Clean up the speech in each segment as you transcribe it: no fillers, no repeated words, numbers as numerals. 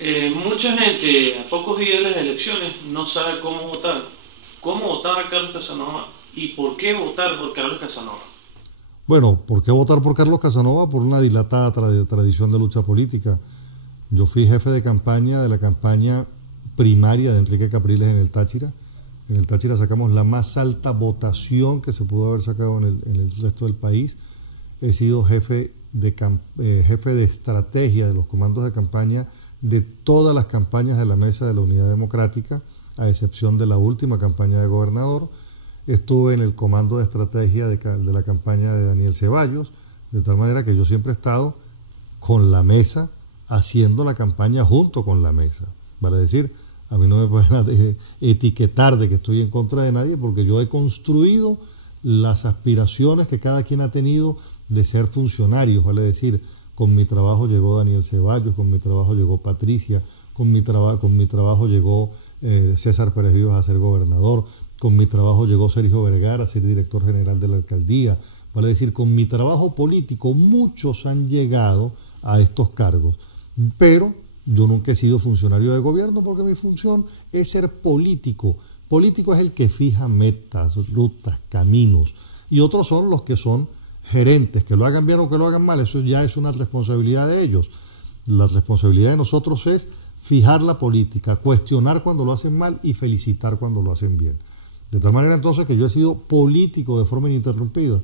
Mucha gente a pocos días de las elecciones no sabe cómo votar. ¿Cómo votar a Carlos Casanova y por qué votar por Carlos Casanova? Bueno, ¿por qué votar por Carlos Casanova? Por una dilatada tradición de lucha política. Yo fui jefe de campaña de la campaña primaria de Enrique Capriles en el Táchira. En el Táchira sacamos la más alta votación que se pudo haber sacado en el resto del país. He sido jefe de estrategia de los comandos de campaña de todas las campañas de la Mesa de la Unidad Democrática, a excepción de la última campaña de gobernador. Estuve en el comando de estrategia de la campaña de Daniel Ceballos, de tal manera que yo siempre he estado con la mesa, haciendo la campaña junto con la mesa. Vale decir, a mí no me pueden etiquetar de que estoy en contra de nadie, porque yo he construido las aspiraciones que cada quien ha tenido de ser funcionarios. Vale decir, con mi trabajo llegó Daniel Ceballos, con mi trabajo llegó Patricia, con mi trabajo llegó César Pérez Vivas a ser gobernador, con mi trabajo llegó Sergio Vergara a ser director general de la alcaldía. Vale decir, con mi trabajo político muchos han llegado a estos cargos, pero yo nunca he sido funcionario de gobierno porque mi función es ser político. Político es el que fija metas, rutas, caminos, y otros son los que son gerentes, que lo hagan bien o que lo hagan mal. Eso ya es una responsabilidad de ellos. La responsabilidad de nosotros es fijar la política, cuestionar cuando lo hacen mal y felicitar cuando lo hacen bien. De tal manera entonces que yo he sido político de forma ininterrumpida.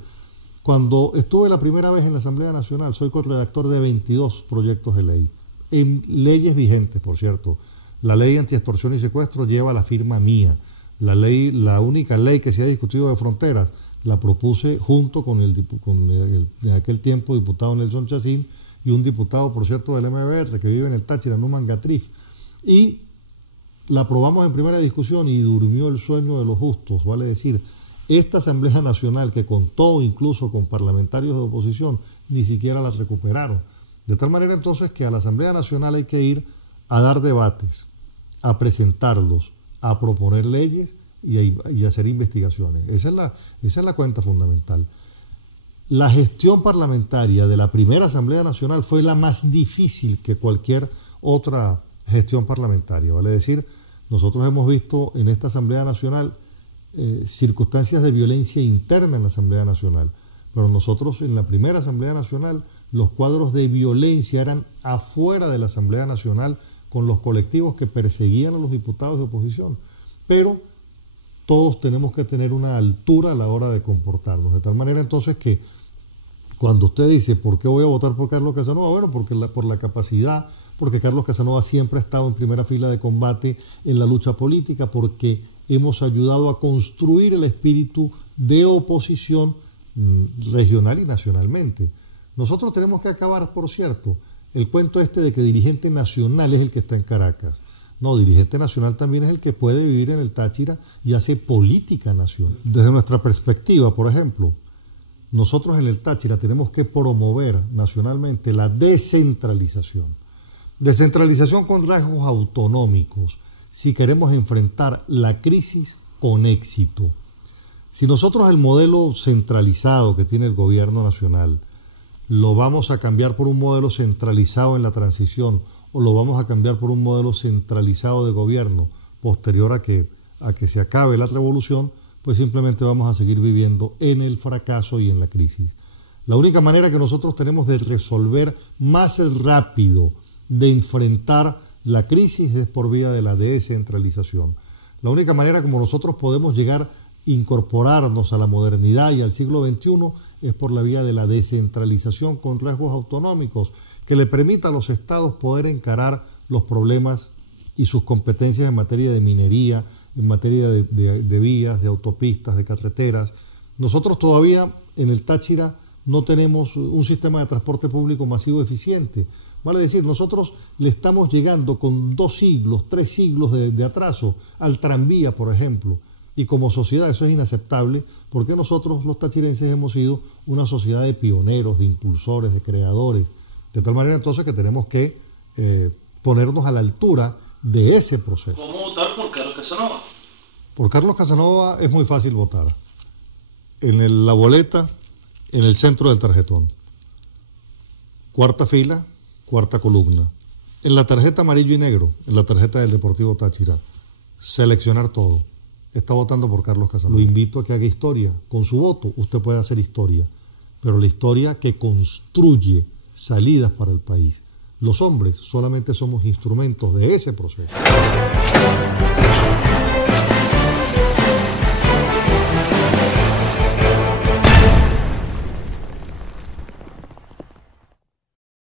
Cuando estuve la primera vez en la Asamblea Nacional, soy corredactor de 22 proyectos de ley, en leyes vigentes, por cierto. La ley anti-extorsión y secuestro lleva la firma mía. La única ley que se ha discutido de fronteras, la propuse junto con en aquel tiempo diputado Nelson Chacín y un diputado, por cierto, del MBR que vive en el Táchira, Numan Gatrif. Y la aprobamos en primera discusión y durmió el sueño de los justos. Vale decir, esta Asamblea Nacional, que contó incluso con parlamentarios de oposición, ni siquiera la recuperaron. De tal manera entonces que a la Asamblea Nacional hay que ir a dar debates, a presentarlos, a proponer leyes y a hacer investigaciones. Esa es la cuenta fundamental. La gestión parlamentaria de la primera Asamblea Nacional fue la más difícil que cualquier otra gestión parlamentaria. Vale decir, nosotros hemos visto en esta Asamblea Nacional circunstancias de violencia interna en la Asamblea Nacional, pero nosotros en la primera Asamblea Nacional los cuadros de violencia eran afuera de la Asamblea Nacional con los colectivos que perseguían a los diputados de oposición. Pero todos tenemos que tener una altura a la hora de comportarnos, de tal manera entonces que cuando usted dice, ¿por qué voy a votar por Carlos Casanova? Bueno, por la capacidad, porque Carlos Casanova siempre ha estado en primera fila de combate en la lucha política, porque hemos ayudado a construir el espíritu de oposición regional y nacionalmente. Nosotros tenemos que acabar, por cierto, el cuento de que dirigente nacional es el que está en Caracas. No, dirigente nacional también es el que puede vivir en el Táchira y hace política nacional. Desde nuestra perspectiva, por ejemplo, nosotros en el Táchira tenemos que promover nacionalmente la descentralización. Descentralización con rasgos autonómicos, si queremos enfrentar la crisis con éxito. Si nosotros el modelo centralizado que tiene el gobierno nacional lo vamos a cambiar por un modelo centralizado en la transición, o lo vamos a cambiar por un modelo centralizado de gobierno posterior a que se acabe la revolución, pues simplemente vamos a seguir viviendo en el fracaso y en la crisis. La única manera que nosotros tenemos de resolver más rápido, de enfrentar la crisis, es por vía de la descentralización. La única manera como nosotros podemos llegar incorporarnos a la modernidad y al siglo XXI es por la vía de la descentralización con rasgos autonómicos que le permita a los estados poder encarar los problemas y sus competencias en materia de minería, en materia de vías, de autopistas, de carreteras. Nosotros todavía en el Táchira no tenemos un sistema de transporte público masivo eficiente. Vale decir, nosotros le estamos llegando con 2 siglos, 3 siglos de atraso al tranvía, por ejemplo. Y como sociedad eso es inaceptable, porque nosotros los tachirenses hemos sido una sociedad de pioneros, de impulsores, de creadores, de tal manera entonces que tenemos que ponernos a la altura de ese proceso. ¿Cómo votar por Carlos Casanova? Por Carlos Casanova es muy fácil votar. La boleta, en el centro del tarjetón. 4ª fila, 4ª columna. en la tarjeta amarillo y negro, en la tarjeta del Deportivo Táchira, seleccionar todo. Está votando por Carlos Casanova. Lo invito a que haga historia. Con su voto usted puede hacer historia, pero la historia que construye salidas para el país. Los hombres solamente somos instrumentos de ese proceso.